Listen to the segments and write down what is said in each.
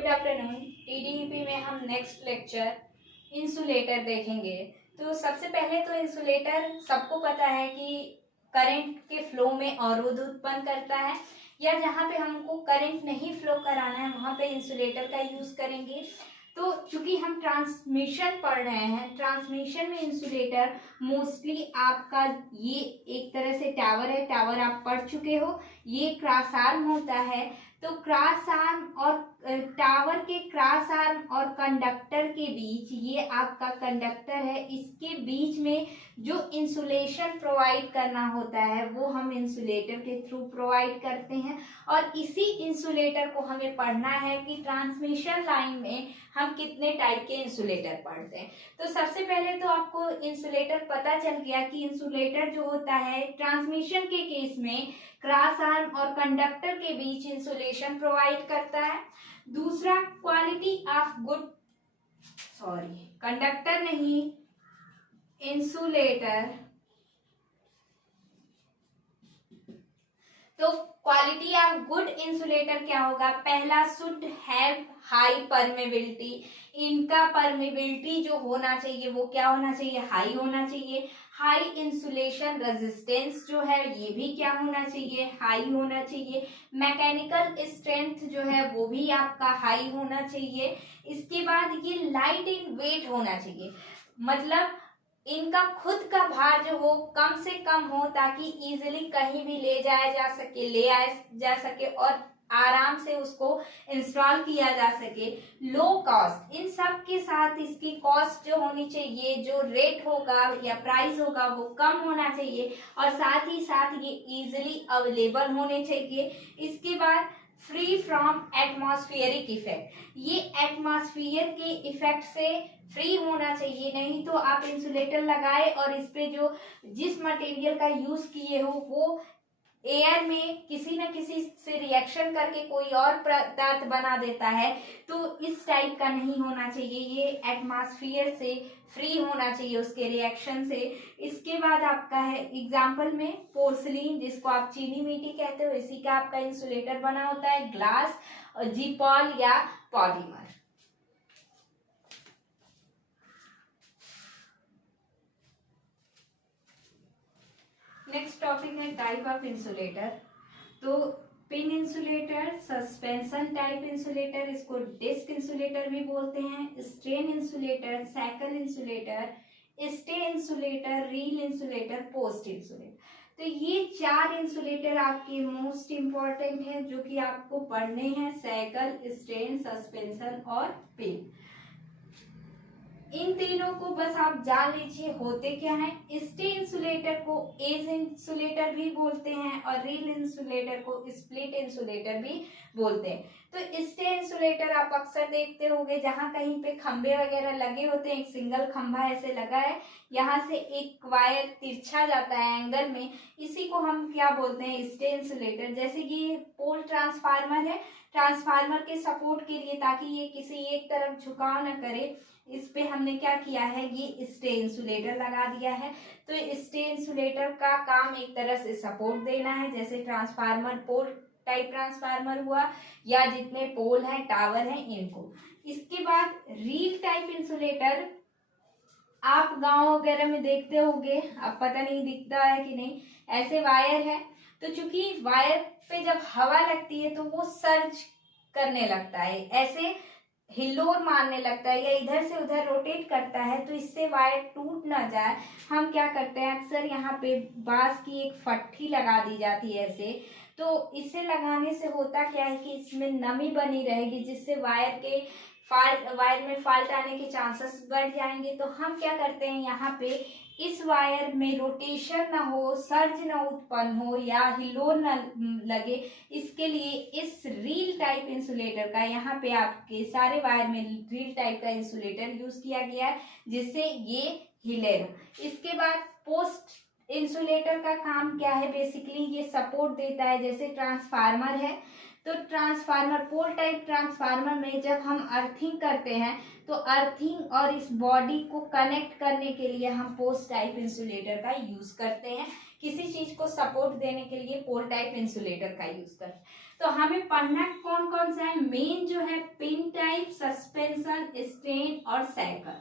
Good afternoon. टीडीईपी में हम next lecture insulator देखेंगे। तो सबसे पहले तो इंसुलेटर सबको पता है कि करंट के फ्लो में अवरोध उत्पन्न करता है, या जहाँ पे हमको करंट नहीं फ्लो कराना है वहाँ पे इंसुलेटर का यूज़ करेंगे। तो चूंकि हम ट्रांसमिशन पढ़ रहे हैं, ट्रांसमिशन में इंसुलेटर मोस्टली आपका ये एक तरह से टावर है, टावर आप पढ़ चुके हो। ये क्रॉस आर्म होता है, तो क्रॉस आर्म और टावर के क्रॉस आर्म और कंडक्टर के बीच, ये आपका कंडक्टर है, इसके बीच में जो इंसुलेशन प्रोवाइड करना होता है वो हम इंसुलेटर के थ्रू प्रोवाइड करते हैं। और इसी इंसुलेटर को हमें पढ़ना है कि ट्रांसमिशन लाइन में हम कितने टाइप के इंसुलेटर पढ़ते हैं। तो सबसे पहले तो आपको इंसुलेटर पता चल गया कि इंसुलेटर जो होता है ट्रांसमिशन के केस में क्रॉस आर्म और कंडक्टर के बीच इंसुलेशन प्रोवाइड करता है। दूसरा, क्वालिटी ऑफ कंडक्टर नहीं, इंसुलेटर। तो क्वालिटी ऑफ गुड इंसुलेटर क्या होगा? पहला, शुड हैव हाई परमेबिलिटी। इनका परमेबिलिटी जो होना चाहिए वो क्या होना चाहिए? हाई होना चाहिए। हाई इंसुलेशन रेजिस्टेंस जो है ये भी क्या होना चाहिए? हाई होना चाहिए। मैकेनिकल स्ट्रेंथ जो है वो भी आपका हाई होना चाहिए। इसके बाद ये लाइट इन वेट होना चाहिए, मतलब इनका खुद का भार जो हो कम से कम हो, ताकि इजीली कहीं भी ले जाया जा सके, ले आया जा सके और आराम से उसको इंस्टॉल किया जा सके। लो कॉस्ट, इन सब के साथ इसकी कॉस्ट जो होनी चाहिए, जो रेट होगा या प्राइस होगा वो कम होना चाहिए, और साथ ही साथ ये इजीली अवेलेबल होने चाहिए। इसके बाद फ्री फ्रॉम एटमॉस्फेरिक इफेक्ट, ये एटमॉस्फेयर के इफेक्ट से फ्री होना चाहिए। नहीं तो आप इंसुलेटर लगाए और इस पे जो जिस मटेरियल का यूज किए हो वो एयर में किसी न किसी से रिएक्शन करके कोई और पदार्थ बना देता है, तो इस टाइप का नहीं होना चाहिए। ये एटमॉस्फेयर से फ्री होना चाहिए, उसके रिएक्शन से। इसके बाद आपका है एग्जाम्पल में पोर्सलिन, जिसको आप चीनी मिट्टी कहते हो, इसी का आपका इंसुलेटर बना होता है। ग्लास, जीपॉल या पॉलीमर। नेक्स्ट टॉपिक है टाइप ऑफ इंसुलेटर। तो pin insulator, suspension type insulator, इसको डिस्क इंसुलेटर भी बोलते हैं, strain insulator, shackle insulator, stay insulator, reel insulator, post insulator. तो ये चार इंसुलेटर आपके मोस्ट इंपॉर्टेंट हैं जो कि आपको पढ़ने हैं, सैकल, स्ट्रेन, सस्पेंशन और पिन। इन तीनों को बस आप जान लीजिए होते क्या है। स्टे इंसुलेटर को एज इंसुलेटर भी बोलते हैं और रील इंसुलेटर को स्प्लिट इंसुलेटर भी बोलते हैं। तो स्टे इंसुलेटर आप अक्सर देखते होंगे जहां कहीं पे खंबे वगैरह लगे होते हैं, एक सिंगल खंभा ऐसे लगा है, यहाँ से एक वायर तिरछा जाता है एंगल में, इसी को हम क्या बोलते हैं? Stay insulator. जैसे कि पोल ट्रांसफार्मर है, ट्रांसफार्मर के सपोर्ट के लिए, ताकि ये किसी एक तरफ झुकाव न करे, इस पे हमने क्या किया है? ये स्टे इंसुलेटर लगा दिया है। तो स्टे इंसुलेटर का काम एक तरह से सपोर्ट देना है, जैसे ट्रांसफार्मर, पोल टाइप ट्रांसफार्मर हुआ, या जितने पोल हैं, टावर हैं, इनको। इसके बाद रील टाइप इंसुलेटर आप गांव वगैरह में देखते होंगे, अब पता नहीं दिखता है कि नहीं, ऐसे वायर है। तो चूंकि वायर पे जब हवा लगती है तो वो सर्ज करने लगता है, ऐसे हिलोर मारने लगता है या इधर से उधर रोटेट करता है, तो इससे वायर टूट ना जाए हम क्या करते हैं, अक्सर यहाँ पे बांस की एक फट्ठी लगा दी जाती है ऐसे। तो इसे लगाने से होता क्या है कि इसमें नमी बनी रहेगी, जिससे वायर में फॉल्ट आने के चांसेस बढ़ जाएंगे। तो हम क्या करते हैं, यहाँ पे इस वायर में रोटेशन ना हो, सर्ज ना उत्पन्न हो या हिलोर ना लगे, इसके लिए इस रील टाइप इंसुलेटर का, यहाँ पे आपके सारे वायर में रील टाइप का इंसुलेटर यूज किया गया है, जिससे ये हिले ना। इसके बाद पोस्ट इंसुलेटर का काम क्या है? बेसिकली ये सपोर्ट देता है, जैसे ट्रांसफार्मर है, तो ट्रांसफार्मर, पोल टाइप ट्रांसफार्मर में जब हम अर्थिंग करते हैं तो अर्थिंग और इस बॉडी को कनेक्ट करने के लिए हम पोस्ट टाइप इंसुलेटर का यूज करते हैं। किसी चीज को सपोर्ट देने के लिए पोल टाइप इंसुलेटर का यूज करते हैं। तो हमें पढ़ना कौन कौन सा है, मेन जो है पिन टाइप, सस्पेंशन, स्ट्रेन और साइकिल।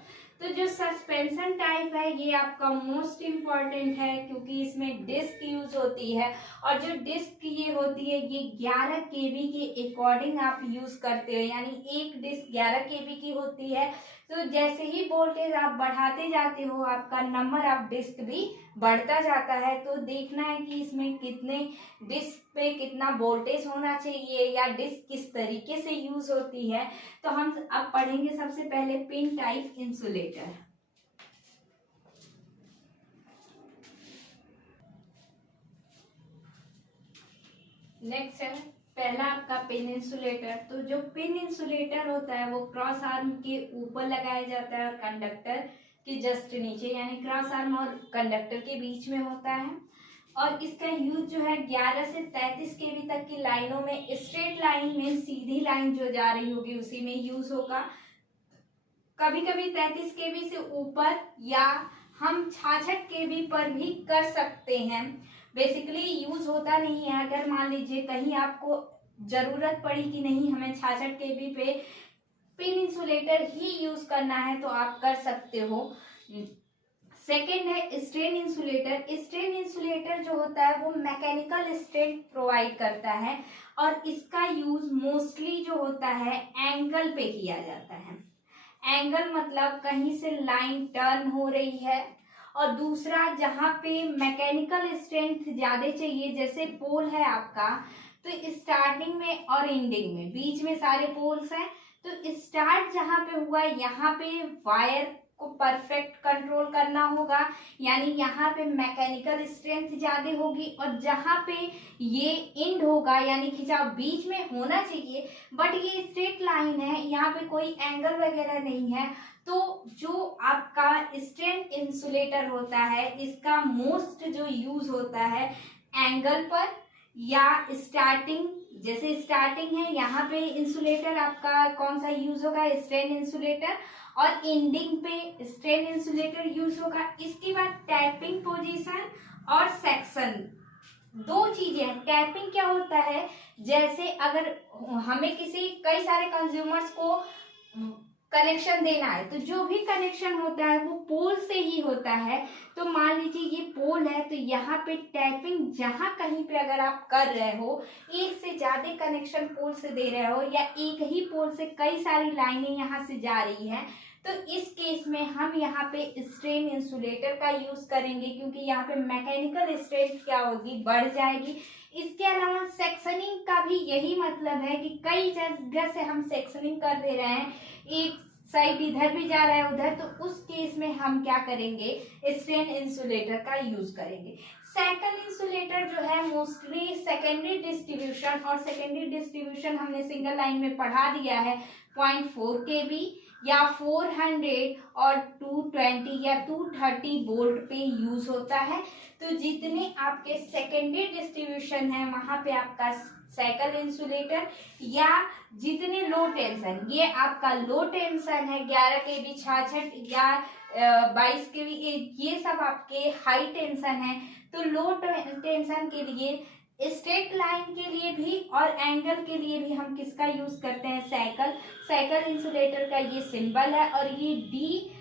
तो जो सस्पेंशन टाइप है ये आपका मोस्ट इम्पॉर्टेंट है क्योंकि इसमें डिस्क यूज होती है, और जो डिस्क ये होती है ये 11 kb के अकॉर्डिंग आप यूज करते हो, यानी एक डिस्क 11 kb की होती है। तो जैसे ही वोल्टेज आप बढ़ाते जाते हो आपका नंबर ऑफ डिस्क भी बढ़ता जाता है। तो देखना है कि इसमें कितने डिस्क पे कितना वोल्टेज होना चाहिए या डिस्क किस तरीके से यूज होती है। तो हम अब पढ़ेंगे सबसे पहले पिन टाइप इंसुलेटर। नेक्स्ट है पहला आपका पिन इंसुलेटर। तो जो पिन इंसुलेटर होता है वो क्रॉस आर्म के ऊपर लगाया जाता है और कंडक्टर के जस्ट नीचे, यानी क्रॉस आर्म और कंडक्टर के बीच में होता है। और इसका यूज जो है 11 से 33 kb तक की लाइनों में, स्ट्रेट लाइन में, सीधी लाइन जो जा रही होगी उसी में यूज होगा। कभी कभी 33 kb से ऊपर या हम 66 kb पर भी कर सकते हैं। बेसिकली यूज होता नहीं है। अगर मान लीजिए कहीं आपको जरूरत पड़ी कि नहीं हमें 66 kb पे पिन इंसुलेटर ही यूज करना है तो आप कर सकते हो। सेकेंड है स्ट्रेन इंसुलेटर। स्ट्रेन इंसुलेटर जो होता है वो मैकेनिकल स्ट्रेन प्रोवाइड करता है और इसका यूज मोस्टली जो होता है एंगल पे किया जाता है। एंगल मतलब कहीं से लाइन टर्न हो रही है, और दूसरा जहाँ पे मैकेनिकल स्ट्रेंथ ज्यादा चाहिए, जैसे पोल है आपका, तो स्टार्टिंग में और एंडिंग में बीच में सारे पोल्स हैं, तो स्टार्ट जहाँ पे हुआ यहाँ पे वायर को परफेक्ट कंट्रोल करना होगा, यानी यहाँ पे मैकेनिकल स्ट्रेंथ ज्यादा होगी, और जहाँ पे ये एंड होगा यानी खिंचाव बीच में होना चाहिए, बट ये स्ट्रेट लाइन है, यहाँ पे कोई एंगल वगैरह नहीं है। तो जो आपका स्ट्रेन इंसुलेटर होता है इसका मोस्ट जो यूज होता है एंगल पर या स्टार्टिंग, जैसे स्टार्टिंग है यहाँ पे इंसुलेटर आपका कौन सा यूज होगा, स्ट्रेन इंसुलेटर, और एंडिंग पे स्ट्रेन इंसुलेटर यूज होगा। इसके बाद टैपिंग पोजीशन और सेक्शन, दो चीजें हैं। टैपिंग क्या होता है, जैसे अगर हमें कई सारे कंज्यूमर्स को कनेक्शन देना है तो जो भी कनेक्शन होता है वो पोल से ही होता है। तो मान लीजिए ये पोल है तो यहाँ पे टैपिंग जहाँ कहीं पे अगर आप कर रहे हो, एक से ज्यादा कनेक्शन पोल से दे रहे हो या एक ही पोल से कई सारी लाइनें यहाँ से जा रही हैं, तो इस केस में हम यहाँ पे स्ट्रेन इंसुलेटर का यूज करेंगे क्योंकि यहाँ पे मैकेनिकल स्ट्रेंथ क्या होगी, बढ़ जाएगी। इसके अलावा सेक्शनिंग का भी यही मतलब है कि कई जगह से हम सेक्शनिंग कर दे रहे हैं, एक साइड इधर भी जा रहा है उधर, तो उस केस में हम क्या करेंगे, स्ट्रेन इंसुलेटर का यूज करेंगे। साइकिल इंसुलेटर जो है मोस्टली सेकेंडरी डिस्ट्रीब्यूशन, और सेकेंडरी डिस्ट्रीब्यूशन हमने सिंगल लाइन में पढ़ा दिया है 0.4 kb या 400 और 220 या 230 वोल्ट पे यूज होता है। तो जितने आपके सेकेंडरी डिस्ट्रीब्यूशन है वहां पे आपका साइकिल इंसुलेटर, या जितने लो टेंशन, ये आपका लो टेंशन है 11 kb, 66 या 22 kb, ये सब आपके हाई टेंशन है। तो लो टेंशन के लिए, स्ट्रेट लाइन के लिए भी और एंगल के लिए भी हम किसका यूज करते हैं, साइकिल इंसुलेटर का ये सिंबल है, और ये डी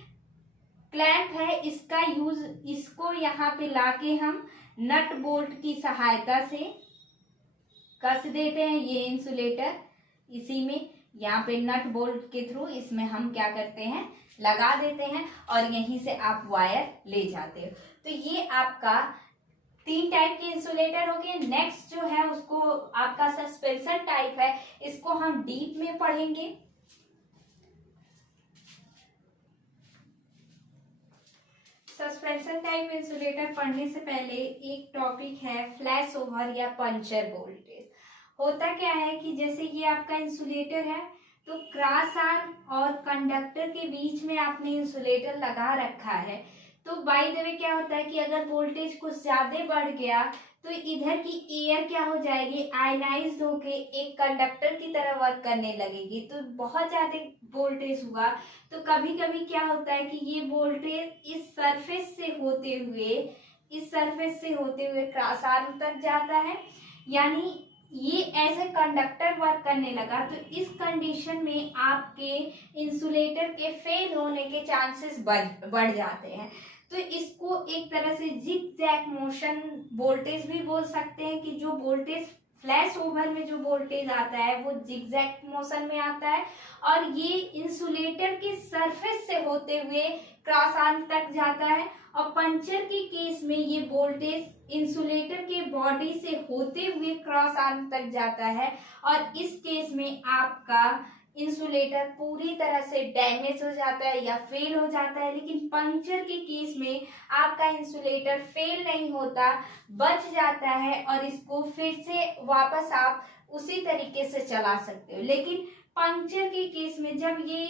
क्लैंप है, इसका यूज, इसको यहाँ पे लाके हम नट बोल्ट की सहायता से कस देते हैं। ये इंसुलेटर इसी में यहाँ पे नट बोल्ट के थ्रू इसमें हम क्या करते हैं, लगा देते हैं, और यहीं से आप वायर ले जाते हो। तो ये आपका 3 टाइप के इंसुलेटर हो गए। नेक्स्ट जो है उसको आपका सस्पेंशन टाइप है, इसको हम डीप में पढ़ेंगे। सस्पेंशन टाइप इंसुलेटर पढ़ने से पहले एक टॉपिक है फ्लैश ओवर या पंचर वोल्टेज। होता क्या है कि जैसे ये आपका इंसुलेटर है तो क्रॉस आर्म और कंडक्टर के बीच में आपने इंसुलेटर लगा रखा है, तो बाय द वे क्या होता है कि अगर वोल्टेज कुछ ज्यादा बढ़ गया तो इधर की एयर क्या हो जाएगी, आयनाइज्ड होके एक कंडक्टर की तरह वर्क करने लगेगी। तो बहुत ज्यादा वोल्टेज हुआ तो कभी कभी क्या होता है कि ये वोल्टेज इस सरफेस से होते हुए क्रॉस आर्म तक जाता है, यानी ये एज ए कंडक्टर वर्क करने लगा, तो इस कंडीशन में आपके इंसुलेटर के फेल होने के चांसेस बढ़ जाते हैं। तो इसको एक तरह से जिग-जैग मोशन वोल्टेज भी बोल सकते हैं, कि जो वोल्टेज फ्लैश ओवर में जो वोल्टेज आता है वो जिग-जैग मोशन में आता है, और ये इंसुलेटर के सरफेस से होते हुए क्रॉस आर्म तक जाता है। और पंचर के केस में ये वोल्टेज इंसुलेटर के बॉडी से होते हुए क्रॉस आर्म तक जाता है, और इस केस में आपका इंसुलेटर पूरी तरह से डैमेज हो जाता है या फेल हो जाता है। लेकिन पंचर के केस में आपका इंसुलेटर फेल नहीं होता, बच जाता है, और इसको फिर से वापस आप उसी तरीके से चला सकते हो। लेकिन पंचर के केस में जब ये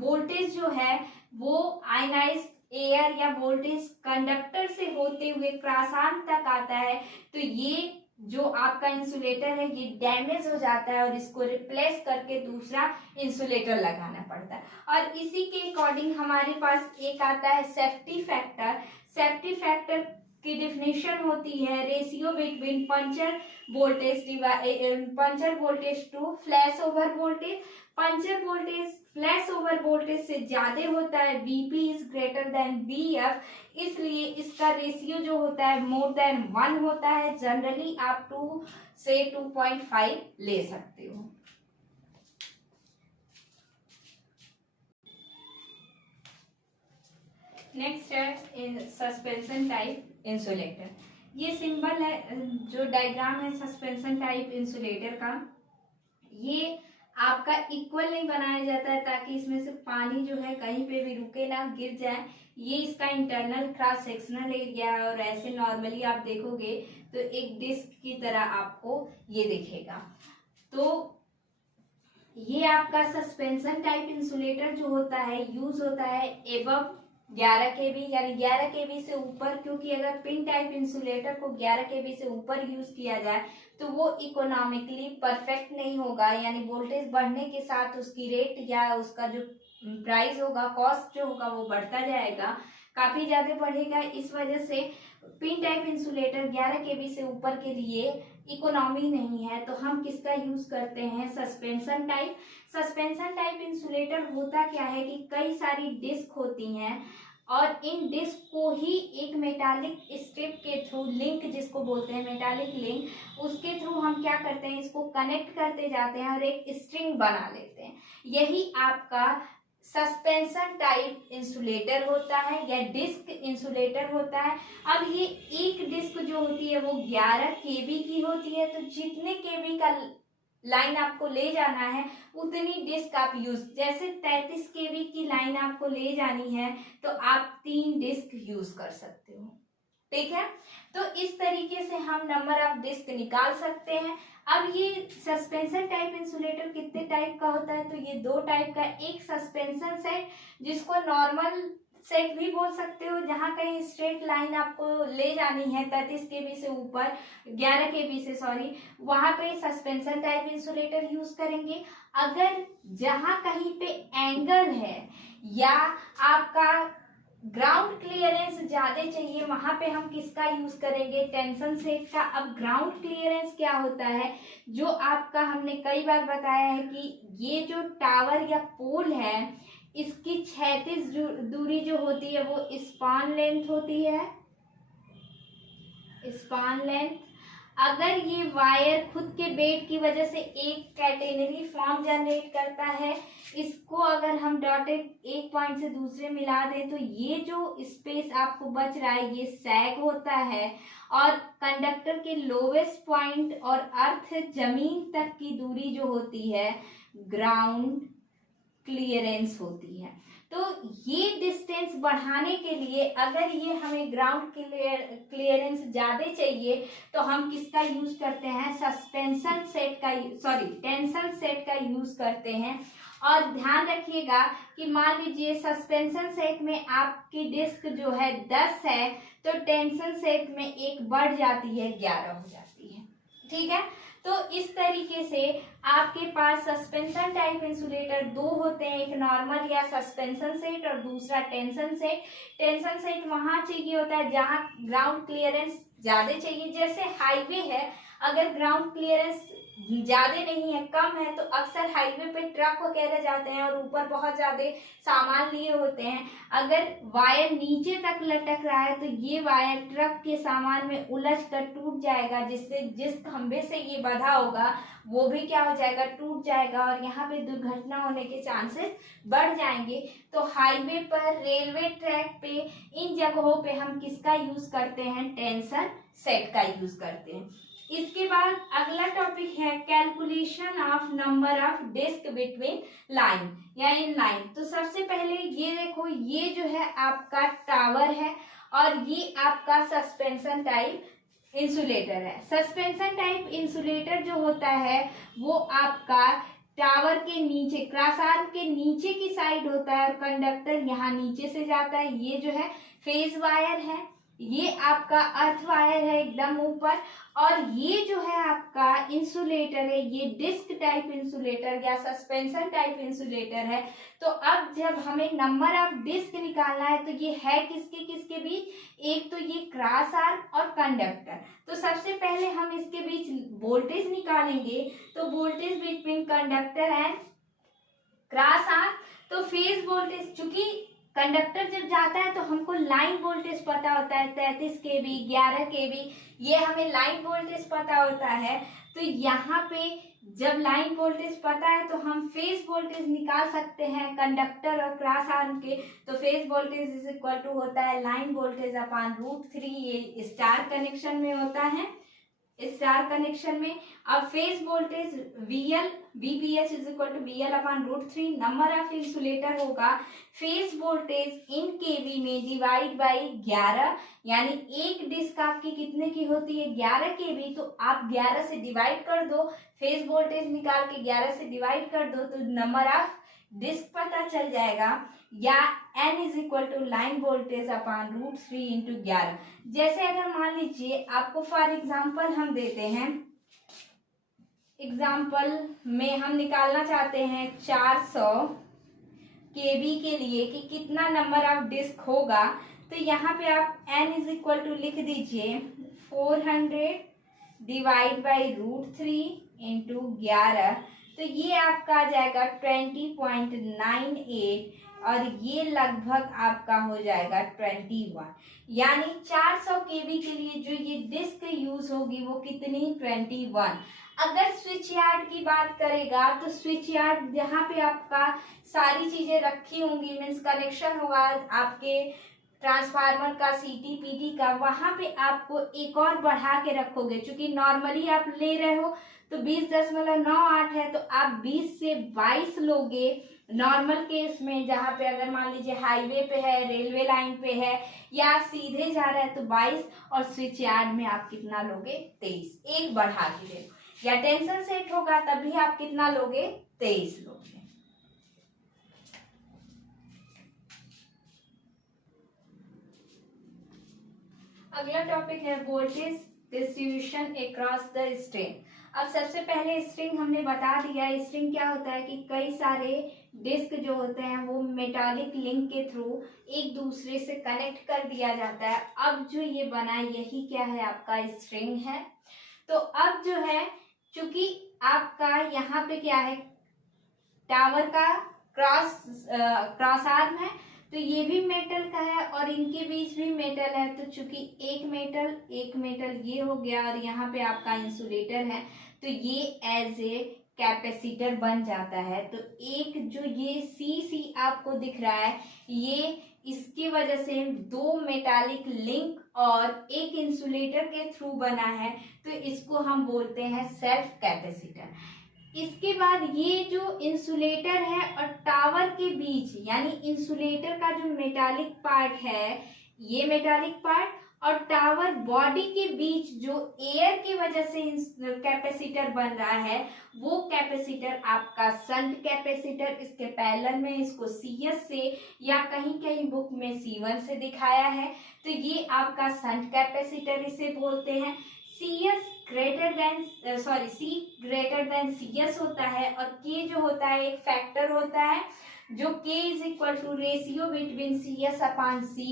वोल्टेज जो है वो आयनाइज्ड एयर या वोल्टेज कंडक्टर से होते हुए क्रॉस आर्म तक आता है, तो ये जो आपका इंसुलेटर है ये डैमेज हो जाता है, और इसको रिप्लेस करके दूसरा इंसुलेटर लगाना पड़ता है। और इसी के अकॉर्डिंग हमारे पास एक आता है सेफ्टी फैक्टर। सेफ्टी फैक्टर की डिफिनेशन होती है ratio between puncture voltage to flash over voltage. Puncture voltage flash over voltage से ज्यादा होता है, Vp is greater than Vf, इसलिए इसका रेशियो जो होता है मोर देन 1 होता है। जनरली आप 2 से 2.5 ले सकते हो। नेक्स्ट है सस्पेंशन टाइप इंसुलेटर। ये सिंबल है, जो डायग्राम है सस्पेंशन टाइप इंसुलेटर का, ये आपका इक्वल नहीं बनाया जाता है ताकि इसमें से पानी जो है कहीं पे भी रुके ना, गिर जाए। ये इसका इंटरनल क्रॉस सेक्शनल एरिया है, और ऐसे नॉर्मली आप देखोगे तो एक डिस्क की तरह आपको ये दिखेगा। तो ये आपका सस्पेंशन टाइप इंसुलेटर जो होता है यूज होता है एबव 11 kV, यानी 11 kV से ऊपर, क्योंकि अगर पिन टाइप इंसुलेटर को 11 kV से ऊपर यूज किया जाए तो वो इकोनॉमिकली परफेक्ट नहीं होगा, यानी वोल्टेज बढ़ने के साथ उसकी रेट या उसका जो प्राइस होगा, कॉस्ट जो होगा वो बढ़ता जाएगा, काफी ज्यादा बढ़ेगा। इस वजह से पिन टाइप इंसुलेटर 11 kV से ऊपर के लिए इकोनॉमी नहीं है, तो हम किसका यूज करते हैं, suspension type. Suspension type insulator होता क्या है कि कई सारी डिस्क होती हैं, और इन डिस्क को ही एक मेटालिक स्ट्रिप के थ्रू, लिंक जिसको बोलते हैं मेटालिक लिंक, उसके थ्रू हम क्या करते हैं, इसको कनेक्ट करते जाते हैं और एक स्ट्रिंग बना लेते हैं। यही आपका सस्पेंशन टाइप इंसुलेटर होता है या डिस्क इंसुलेटर होता है। अब ये एक डिस्क जो होती है वो 11 kV की होती है, तो जितने kV का लाइन आपको ले जाना है उतनी डिस्क आप यूज, जैसे 33 kV की लाइन आपको ले जानी है तो आप 3 डिस्क यूज कर सकते हो। ठीक है, तो इस तरीके से हम नंबर ऑफ डिस्क निकाल सकते हैं। अब ये सस्पेंशन टाइप इंसुलेटर कितने टाइप का होता है, तो ये 2 टाइप का, एक सस्पेंशन सेट जिसको नॉर्मल सेट भी बोल सकते हो, जहां कहीं स्ट्रेट लाइन आपको ले जानी है 33 kV से ऊपर, 11 kV से सॉरी, वहां पे सस्पेंशन टाइप इंसुलेटर यूज करेंगे। अगर जहां कहीं पे एंगल है या आपका ग्राउंड क्लियरेंस ज्यादा चाहिए, वहां पे हम किसका यूज करेंगे, टेंशन सेट का। अब ग्राउंड क्लियरेंस क्या होता है, जो आपका हमने कई बार बताया है कि ये जो टावर या पोल है इसकी क्षैतिज दूरी जो होती है वो स्पान लेंथ होती है, स्पान लेंथ। अगर ये वायर खुद के वेट की वजह से एक कैटेनरी फॉर्म जनरेट करता है, इसको अगर हम डॉटेड एक पॉइंट से दूसरे मिला दें तो ये जो स्पेस आपको बच रहा है ये सैग होता है, और कंडक्टर के लोवेस्ट पॉइंट और अर्थ जमीन तक की दूरी जो होती है ग्राउंड क्लियरेंस होती है। तो ये डिस्टेंस बढ़ाने के लिए अगर ये हमें ग्राउंड क्लियरेंस ज्यादा चाहिए तो हम किसका यूज करते हैं, सस्पेंशन सेट का, सॉरी टेंशन सेट का यूज करते हैं। और ध्यान रखिएगा कि मान लीजिए सस्पेंशन सेट में आपकी डिस्क जो है 10 है तो टेंशन सेट में एक बढ़ जाती है 11 हो जाती है। ठीक है, तो इस तरीके से आपके पास सस्पेंशन टाइप इंसुलेटर 2 होते हैं, एक नॉर्मल या सस्पेंशन सेट और दूसरा टेंशन सेट। टेंशन सेट वहां चाहिए होता है जहां ग्राउंड क्लियरेंस ज्यादा चाहिए, जैसे हाईवे है, अगर ग्राउंड क्लियरेंस ज्यादा नहीं है, कम है, तो अक्सर हाईवे पे ट्रक वगैरह जाते हैं और ऊपर बहुत ज्यादा सामान लिए होते हैं। अगर वायर नीचे तक लटक रहा है तो ये वायर ट्रक के सामान में उलझ कर टूट जाएगा, जिससे जिस खंभे से ये बंधा होगा वो भी क्या हो जाएगा, टूट जाएगा और यहाँ पे दुर्घटना होने के चांसेस बढ़ जाएंगे। तो हाईवे पर, रेलवे ट्रैक पे, इन जगहों पे हम किसका यूज करते हैं, टेंशन सेट का यूज करते हैं। इसके बाद अगला टॉपिक है calculation of number of disc between line या इन लाइन। तो सबसे पहले ये देखो, ये जो है आपका टावर है और ये आपका सस्पेंशन टाइप इंसुलेटर है। सस्पेंशन टाइप इंसुलेटर जो होता है वो आपका टावर के नीचे, क्रॉस आर्म के नीचे की साइड होता है और कंडक्टर यहाँ नीचे से जाता है। ये जो है फेज वायर है, ये आपका अर्थ वायर है एकदम ऊपर, और ये जो है आपका इंसुलेटर है, ये डिस्क टाइप इंसुलेटर या सस्पेंशन टाइप इंसुलेटर है। तो अब जब हमें नंबर ऑफ डिस्क निकालना है तो ये है किसके किसके बीच, एक तो ये क्रॉस आर्म और कंडक्टर। तो सबसे पहले हम इसके बीच वोल्टेज निकालेंगे। तो voltage between conductor and cross arm, तो फेज वोल्टेज, चूंकि कंडक्टर जब जाता है तो हमको लाइन वोल्टेज पता होता है 33 kV, 11 kV, ये हमें लाइन वोल्टेज पता होता है। तो यहाँ पे जब लाइन वोल्टेज पता है तो हम फेज वोल्टेज निकाल सकते हैं कंडक्टर और क्रॉस आर्म के। तो phase voltage is equal to होता है लाइन वोल्टेज अपॉन √3, ये स्टार कनेक्शन में होता है, स्टार कनेक्शन में। अब phase voltage VPH is equal to VL upon √3, number of insulator होगा फेज वोल्टेज इन kV में डिवाइड बाई 11, यानी एक डिस्क आपकी कितने की होती है, 11 kV। तो आप 11 से डिवाइड कर दो, फेज वोल्टेज निकाल के 11 से डिवाइड कर दो तो नंबर ऑफ डिस्क पता चल जाएगा, या N is equal to line voltage upon √3 into 11। जैसे अगर मान लीजिए आपको फॉर एग्जाम्पल हम देते हैं, एग्जाम्पल में हम निकालना चाहते हैं 400 kV के लिए कि कितना नंबर ऑफ डिस्क होगा। तो यहाँ पे आप N इज इक्वल टू लिख दीजिए 400 डिवाइड बाई √3 इंटू 11, तो ये आपका आ जाएगा 20.98 और ये लगभग आपका हो जाएगा 21, यानी 400 kV के लिए जो ये डिस्क यूज होगी वो कितनी, 21। अगर स्विच यार्ड की बात करेगा तो स्विच यार्ड जहाँ पे आपका सारी चीजें रखी होंगी, मीन्स कनेक्शन होगा आपके ट्रांसफार्मर का, CT/PD का, वहां पे आपको एक और बढ़ा के रखोगे। चूंकि नॉर्मली आप ले रहे हो तो 20.98 है, तो आप 20 से 22 लोगे नॉर्मल केस में, जहाँ पे अगर मान लीजिए हाईवे पे है, रेलवे लाइन पे है या सीधे जा रहा है तो 22, और स्विच यार्ड में आप कितना लोगे, 23, एक बढ़ा के ले लो, या टेंशन सेट होगा तब भी आप कितना लोगे, 23 लोगे। अगला टॉपिक है voltage distribution across the string. अब सबसे पहले स्ट्रिंग हमने बता दिया। स्ट्रिंग क्या होता है कि कई सारे डिस्क जो होते हैं वो मेटालिक लिंक के थ्रू एक दूसरे से कनेक्ट कर दिया जाता है। अब जो ये बना है यही क्या है, आपका स्ट्रिंग है। तो अब जो है, चूंकि आपका यहाँ पे क्या है, टावर का क्रॉस आर्म है, तो ये भी मेटल का है और इनके बीच भी मेटल है। तो चूंकि एक मेटल ये हो गया और यहाँ पे आपका इंसुलेटर है, तो ये एज ए कैपेसिटर बन जाता है। तो एक जो ये सी आपको दिख रहा है, ये इसकी वजह से दो मेटालिक लिंक और एक इंसुलेटर के थ्रू बना है, तो इसको हम बोलते हैं सेल्फ कैपेसिटर। इसके बाद ये जो इंसुलेटर है और टावर के बीच, यानी इंसुलेटर का जो मेटालिक पार्ट है, ये मेटालिक पार्ट और टावर बॉडी के बीच जो एयर की वजह से कैपेसिटर बन रहा है, वो कैपेसिटर आपका शंट कैपेसिटर, इसके पैरेलल में इसको CS से या कहीं कहीं बुक में C1 से दिखाया है। तो ये आपका शंट कैपेसिटर इसे बोलते हैं। C ग्रेटर देन CS होता है और K जो होता है एक फैक्टर होता है, जो K is equal to ratio between CS upon C।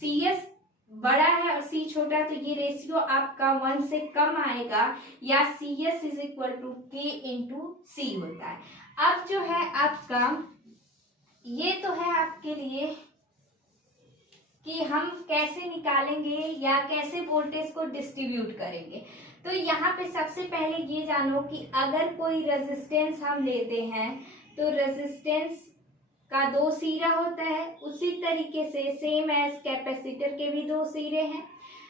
CS बड़ा है और C छोटा है तो ये रेशियो आपका 1 से कम आएगा, या CS is equal to K into C होता है। अब जो है आपका ये तो है आपके लिए कि हम कैसे निकालेंगे या कैसे वोल्टेज को डिस्ट्रीब्यूट करेंगे। तो यहाँ पे सबसे पहले ये जानो कि अगर कोई रेजिस्टेंस हम लेते हैं तो रेजिस्टेंस का 2 सिरा होता है, उसी तरीके से सेम एज कैपेसिटर के भी 2 सिरे हैं।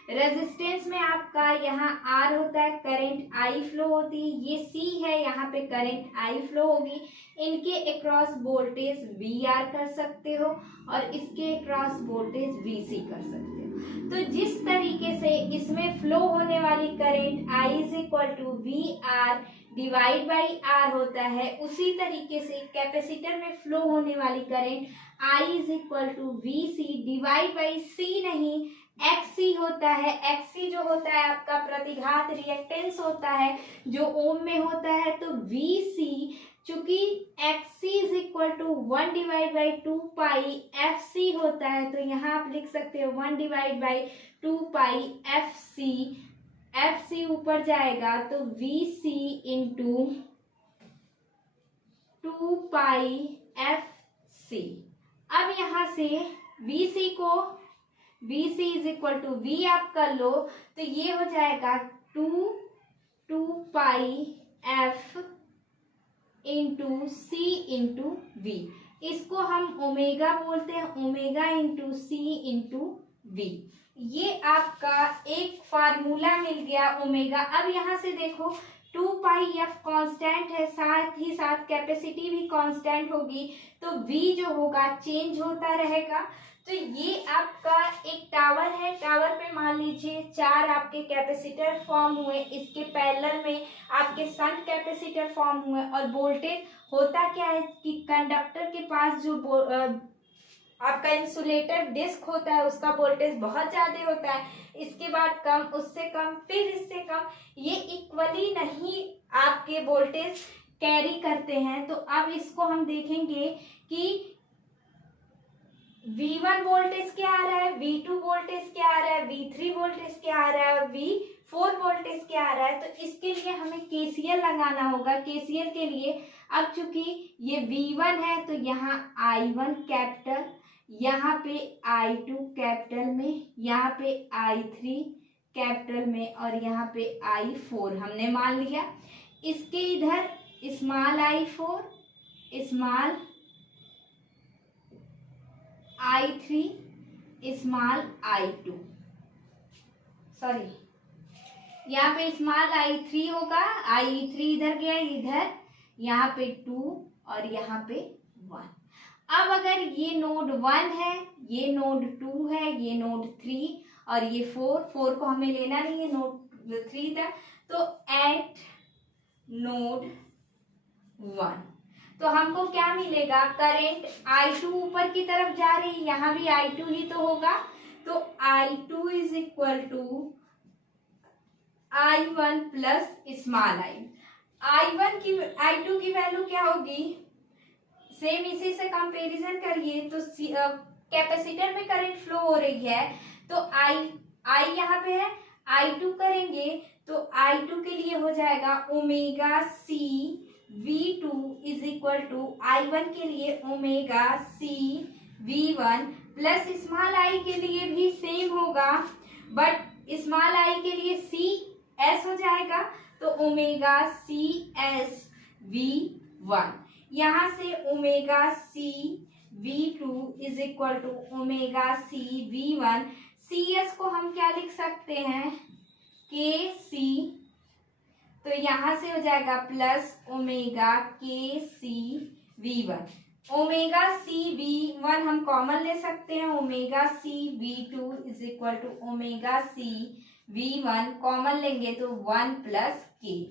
रेजिस्टेंस में आपका यहाँ R होता है, करंट I फ्लो होती है, ये C है, यहाँ पे करंट I फ्लो होगी। इनके अक्रॉस वोल्टेज VR कर सकते हो और इसके अक्रॉस वोल्टेज VC कर सकते हो। तो जिस तरीके से इसमें फ्लो होने वाली current I is equal to VR divide by R होता है, उसी तरीके से कैपेसिटर में फ्लो होने वाली current I is equal to VC divide by C नहीं XC होता है। XC जो होता है आपका प्रतिघात रिएक्टेंस होता है जो ओम में होता है। तो VC चूंकि XC is equal to 1 divide by 2 pi FC होता है, तो यहाँ आप लिख सकते हो 1 divide by 2 pi FC। FC ऊपर जाएगा तो VC इंटू 2 पाई FC। अब यहाँ से VC को VC is equal to V आप कर लो तो ये हो जाएगा 2 pi F into C into V। इसको हम ओमेगा बोलते हैं, omega into C into V। ये आपका एक फार्मूला मिल गया ओमेगा। अब यहाँ से देखो 2 पाई F कांस्टेंट है, साथ ही साथ कैपेसिटी भी कांस्टेंट होगी, तो V जो होगा चेंज होता रहेगा। तो ये आपका एक टावर है, टावर पे मान लीजिए 4 आपके कैपेसिटर फॉर्म हुए, इसके पैरेलल में आपके शंट कैपेसिटर फॉर्म हुए, और वोल्टेज होता क्या है कि कंडक्टर के पास जो आपका इंसुलेटर डिस्क होता है उसका वोल्टेज बहुत ज्यादा होता है, इसके बाद कम, उससे कम, फिर इससे कम, ये इक्वली नहीं आपके वोल्टेज कैरी करते हैं। तो अब इसको हम देखेंगे कि V1 वोल्टेज क्या आ रहा है, V2 वोल्टेज क्या आ रहा है, V3 वोल्टेज क्या आ रहा है और V4 वोल्टेज क्या आ रहा है। तो इसके लिए हमें KCL लगाना होगा। KCL के लिए अब चूंकि ये V1 है तो यहाँ I1 कैपिटल, यहाँ पे I2 कैपिटल में, यहाँ पे I3 कैपिटल में और यहाँ पे I4 हमने मान लिया। इसके इधर small I4, small I3, small I2, sorry यहाँ पे स्मॉल I3 होगा, I3 इधर गया, इधर यहाँ पे 2 और यहाँ पे 1। अब अगर ये नोड 1 है, ये नोड 2 है, ये नोड 3 और ये 4 को हमें लेना नहीं है, नोड 3 था। तो एट नोड 1 तो हमको क्या मिलेगा, करंट I2 ऊपर की तरफ जा रही, यहाँ भी I2 ही तो होगा, तो I2 is equal to I1 plus small I2 की वैल्यू क्या होगी, सेम इसी से कंपैरिजन करिए तो कैपेसिटर में करंट फ्लो हो रही है, तो I यहाँ पे है, I2 करेंगे तो I2 के लिए हो जाएगा omega C V2 is equal to I1 के लिए omega C V1 plus small I के लिए भी सेम होगा, बट स्मॉल I के लिए C S हो जाएगा, तो ओमेगा C S V1। यहाँ से omega C V2 is equal to omega C V1। CS को हम क्या लिख सकते हैं, KC, तो यहाँ से हो जाएगा plus omega KC V1। Omega C V1 हम कॉमन ले सकते हैं, omega C V2 is equal to omega C V1 common लेंगे तो 1 प्लस K।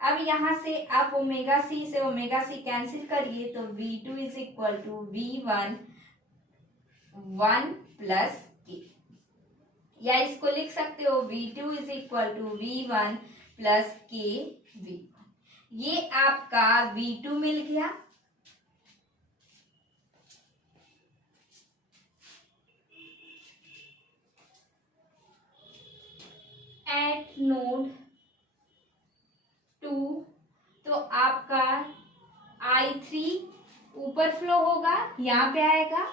अब यहाँ से आप ओमेगा C से ओमेगा C कैंसिल करिए तो V2 is equal to V1 1 plus K, या इसको लिख सकते हो V2 is equal to V1 plus K V1। ये आपका V2 मिल गया। एट नोड 2 तो आपका I3 ऊपर फ्लो होगा, यहाँ पे आएगा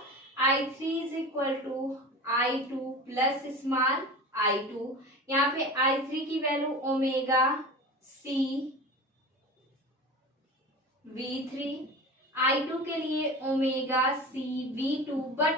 I3 is equal to I2 plus small I2। यहाँ पे I3 की value omega C V3, I2 के लिए omega C V2, but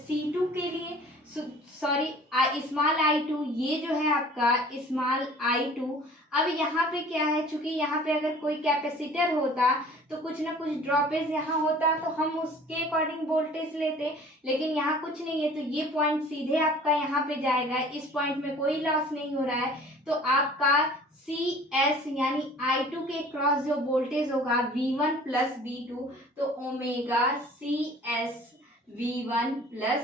C2 के लिए सॉरी स्मॉल I2, ये जो है आपका स्मॉल I2। अब यहाँ पे क्या है, चूंकि यहाँ पे अगर कोई कैपेसिटर होता तो कुछ ना कुछ ड्रॉपेज यहाँ होता तो हम उसके अकॉर्डिंग वोल्टेज लेते, लेकिन यहाँ कुछ नहीं है तो ये पॉइंट सीधे आपका यहाँ पे जाएगा, इस पॉइंट में कोई लॉस नहीं हो रहा है। तो आपका CS यानी I2 के क्रॉस जो वोल्टेज होगा V1 प्लस V2, तो omega CS V1 plus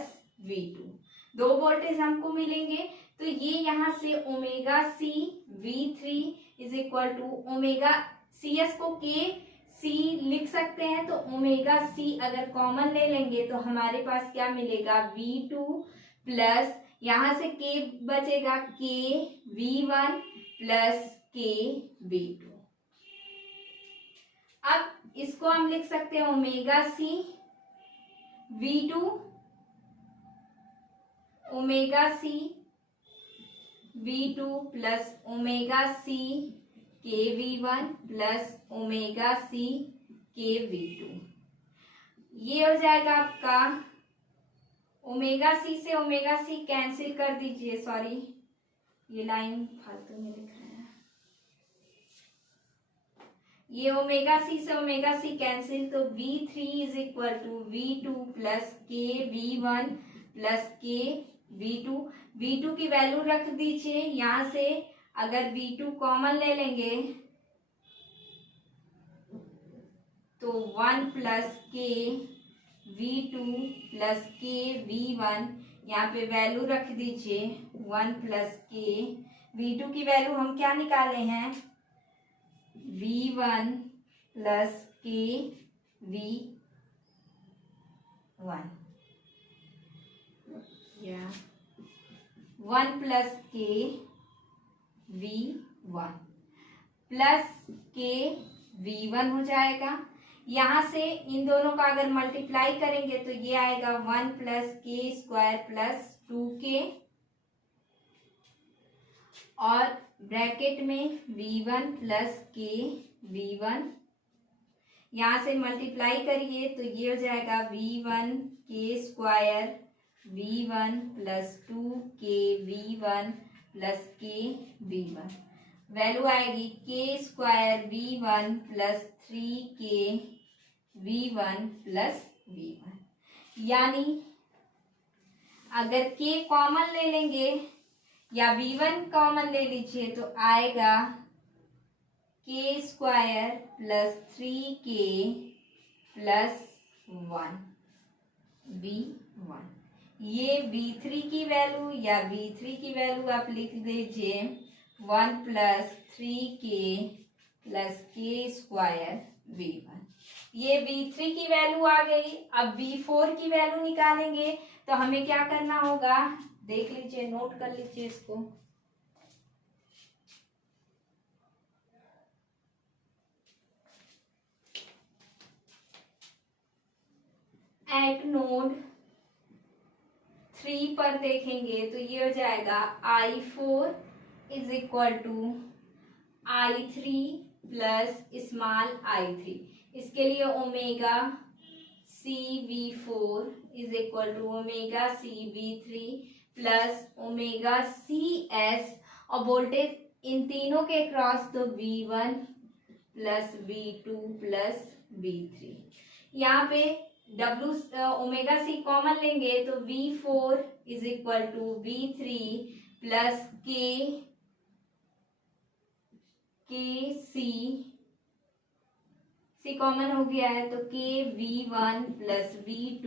V2 दो वोल्टेज हमको मिलेंगे। तो ये यहाँ से omega C V3 is equal to omega CS को C लिख सकते हैं, तो ओमेगा C अगर कॉमन ले लेंगे तो हमारे पास क्या मिलेगा V2 प्लस यहाँ से K बचेगा K V1 plus K V2। अब इसको हम लिख सकते हैं omega C V2 omega C V2 plus omega C K V1 plus omega C K V2। ये हो जाएगा आपका ओमेगा C से ओमेगा C कैंसिल कर दीजिए, सॉरी ये लाइन फालतू में लिख रहा है, ये ओमेगा C से ओमेगा C कैंसिल, तो V3 is equal to V2 plus K V1 plus K V2। V2 की वैल्यू रख दीजिए, यहाँ से अगर V2 कॉमन ले लेंगे तो 1 plus K V2 plus K V1, यहाँ पे वैल्यू रख दीजिए 1 प्लस K V2 की वैल्यू हम क्या निकाले हैं V1 प्लस K V1 या 1 plus K V1 plus K V1 हो जाएगा। यहाँ से इन दोनों का अगर मल्टीप्लाई करेंगे तो ये आएगा 1 plus K square plus 2K और ब्रैकेट में V1 प्लस K V1, यहाँ से मल्टीप्लाई करिए तो ये हो जाएगा V1 K square V1 plus 2K V1 plus K V1, value आएगी K square V1 plus 3K V1 plus V1। यानी अगर K कॉमन ले लेंगे या V1 कॉमन ले लीजिए तो आएगा K square plus 3K plus 1 V1। ये V3 की वैल्यू या V3 की वैल्यू आप लिख दीजिए 1 plus 3K plus K square V1। ये V3 की वैल्यू आ गई। अब V4 की वैल्यू निकालेंगे तो हमें क्या करना होगा, देख लीजिए, नोट कर लीजिए इसको। एट नोड 3 पर देखेंगे तो ये हो जाएगा I4 is equal to I3 plus small I3। इसके लिए omega CV4 is equal to omega CV3 plus omega CS और वोल्टेज इन तीनों के क्रॉस तो V1 plus V2 plus V3। यहाँ पे ओमेगा C कॉमन लेंगे तो V4 is equal to V3 plus C common हो गया है तो K V1 plus V2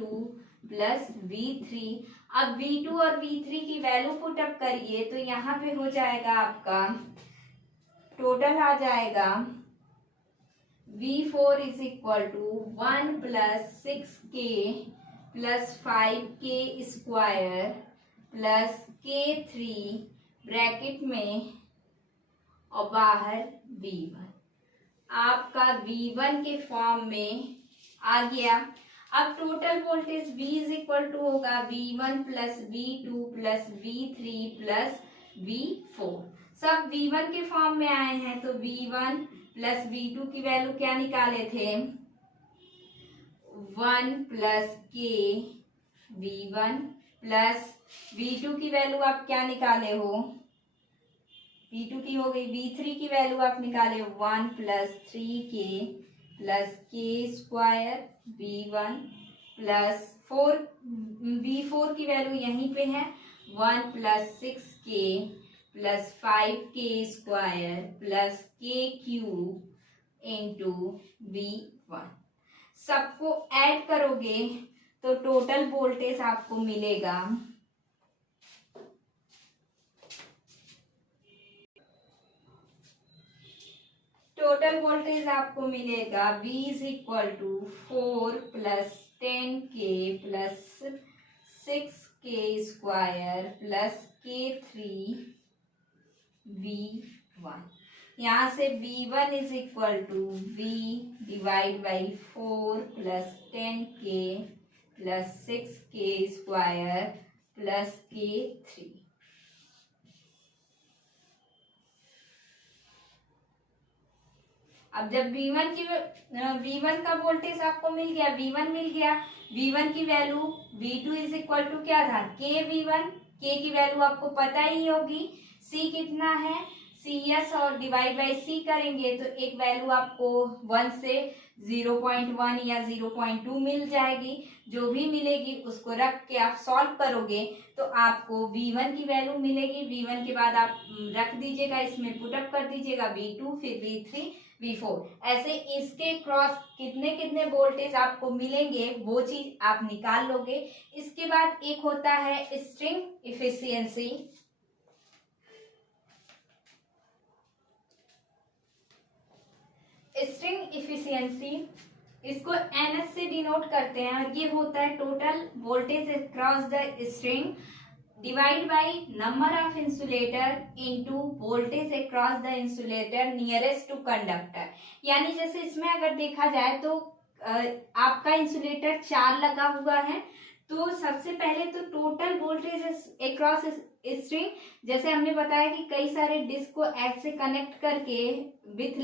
plus V3। अब V2 और V3 की वैल्यू पुट अप करिए तो यहाँ पे हो जाएगा आपका टोटल आ जाएगा V4 is equal to 1 plus 6K plus 5K square plus K3 bracket में और बाहर V1। आपका V1 के फॉर्म में आ गया। अब total voltage V is equal to होगा V1 plus V2 plus V3 plus V4। सब V1 के फॉर्म में आए हैं तो V1 प्लस V2 की वैल्यू क्या निकाले थे, 1 plus K V1 plus V2 की वैल्यू आप क्या निकाले हो, V2 की हो गई, V3 की वैल्यू आप निकाले 1 plus 3K plus K square V1 plus 4 V4 की वैल्यू यहीं पे है 1 plus 6K plus 5K square plus K cube into V1। सबको ऐड करोगे तो टोटल वोल्टेज आपको मिलेगा V is equal to 4 plus 10K plus 6K square plus K3 V1। यहाँ से V1 is equal to V divide by 4 plus 10K plus 6K square plus K3। अब जब V1 का वोल्टेज आपको मिल गया, V1 मिल गया, V1 की value V2 is equal to क्या था, K V1। K की वैल्यू आपको पता ही होगी, C कितना है, CS और डिवाइड बाई C करेंगे तो एक वैल्यू आपको 1 से 0.1 या 0.2 मिल जाएगी। जो भी मिलेगी उसको रख के आप सॉल्व करोगे तो आपको V1 की वैल्यू मिलेगी। V1 के बाद आप रख दीजिएगा, इसमें पुटअप कर दीजिएगा V2, फिर V3, V4। ऐसे इसके क्रॉस कितने कितने वोल्टेज आपको मिलेंगे वो चीज आप निकाल लोगे। इसके बाद एक होता है स्ट्रिंग इफिशियंसी। स्ट्रिंग इफिशियंसी इसको NS से डिनोट करते हैं और ये होता है total voltage across the string divide by number of insulator into voltage across the insulator nearest to conductor. यानी जैसे इसमें अगर देखा जाए तो आपका इंसुलेटर 4 लगा हुआ है, तो सबसे पहले तो टोटल वोल्टेज अक्रॉस स्ट्रिंग, जैसे हमने बताया कि कई सारे डिस्क को ऐसे कनेक्ट करके विथ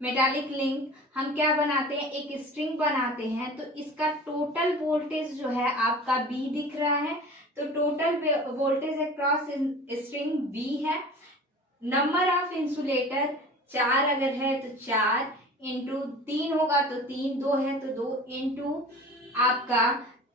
मेटालिक लिंक हम क्या बनाते हैं, एक स्ट्रिंग बनाते हैं। तो इसका टोटल वोल्टेज जो है आपका B दिख रहा है, तो total voltage across string B है। नंबर ऑफ इंसुलेटर 4 अगर है तो 4 इंटू 3 होगा तो 3, 2 है तो 2 इंटू आपका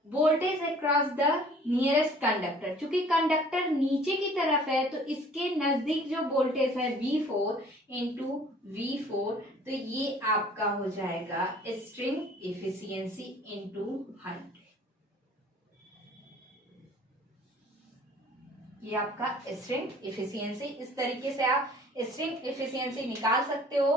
voltage across the nearest conductor. चूंकि कंडक्टर नीचे की तरफ है तो इसके नजदीक जो वोल्टेज है V4 इंटू V4, तो ये आपका हो जाएगा स्ट्रिंग इफिशियंसी इंटू 100। ये आपका स्ट्रिंग इफिशियंसी। इस तरीके से आप स्ट्रिंग इफिशियंसी निकाल सकते हो।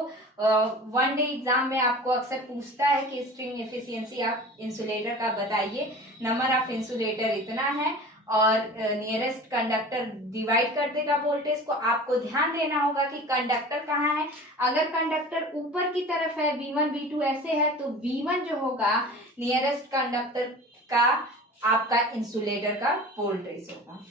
वन डे एग्जाम में आपको अक्सर पूछता है कि स्ट्रिंग इफिशियंसी आप इंसुलेटर का बताइए, नंबर ऑफ इंसुलेटर इतना है और नियरेस्ट कंडक्टर डिवाइड कर देगा वोल्टेज को। आपको ध्यान देना होगा कि कंडक्टर कहाँ है। अगर कंडक्टर ऊपर की तरफ है, V1 V2 ऐसे है, तो V1 जो होगा नियरेस्ट कंडक्टर का आपका इंसुलेटर का वोल्टेज होगा।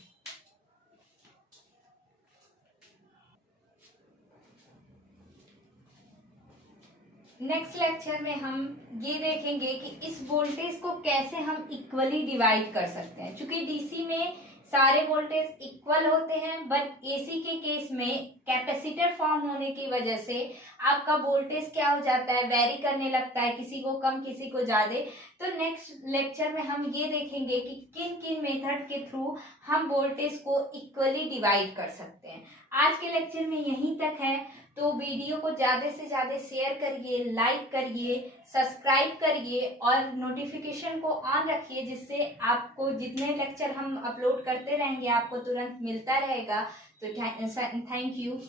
नेक्स्ट लेक्चर में हम ये देखेंगे कि इस वोल्टेज को कैसे हम इक्वली डिवाइड कर सकते हैं। क्योंकि डीसी में सारे वोल्टेज इक्वल होते हैं, बट एसी के केस में कैपेसिटर फॉर्म होने की वजह से आपका वोल्टेज क्या हो जाता है, वेरी करने लगता है, किसी को कम किसी को ज्यादा। तो नेक्स्ट लेक्चर में हम ये देखेंगे कि किन किन मेथड के थ्रू हम वोल्टेज को इक्वली डिवाइड कर सकते हैं। आज के लेक्चर में यहीं तक है, तो वीडियो को ज़्यादा से ज़्यादा शेयर करिए, लाइक करिए, सब्सक्राइब करिए और नोटिफिकेशन को ऑन रखिए, जिससे आपको जितने लेक्चर हम अपलोड करते रहेंगे आपको तुरंत मिलता रहेगा। तो थैंक यू।